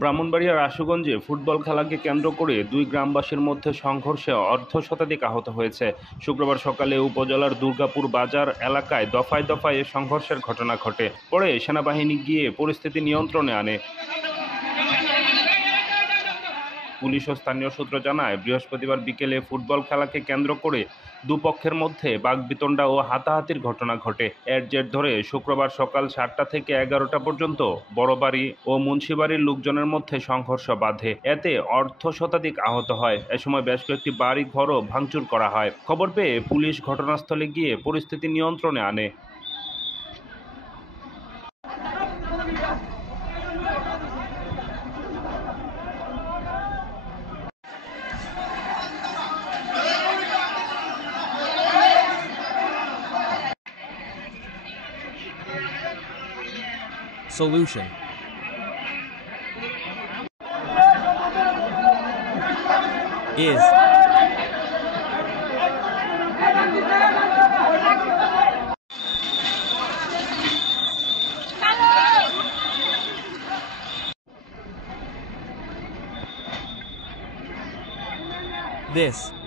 ব্রাহ্মণবাড়িয়ার আশুগঞ্জে ফুটবল খেলাকে কেন্দ্র করে দুই গ্রামবাসীর মধ্যে সংঘর্ষে অর্ধশতাধিক আহত হয়েছে। শুক্রবার সকালে উপজেলার দুর্গাপুর বাজার এলাকায় দফায় দফায় এ সংঘর্ষের ঘটনা ঘটে। পরে সেনাবাহিনী গিয়ে পরিস্থিতি নিয়ন্ত্রণে আনে। পুলিশ ও স্থানীয় সূত্র জানায়, বৃহস্পতিবার বিকেলে ফুটবল খেলাকে কেন্দ্র করে দুপক্ষের মধ্যে বাকবিতণ্ডা ও হাতাহাতির ঘটনা ঘটে। এর জের ধরে শুক্রবার সকাল ৭টা থেকে ১১টা পর্যন্ত বড়বাড়ি ও মুন্সিবাড়ির লোকজনের মধ্যে সংঘর্ষ বাধে। এতে অর্ধশতাধিক আহত হয়। এ সময় বেশ কয়েকটি বাড়ি ঘরও ভাঙচুর করা হয়। খবর পেয়ে পুলিশ ঘটনাস্থলে গিয়ে পরিস্থিতি নিয়ন্ত্রণে আনে। Solution. Is. This.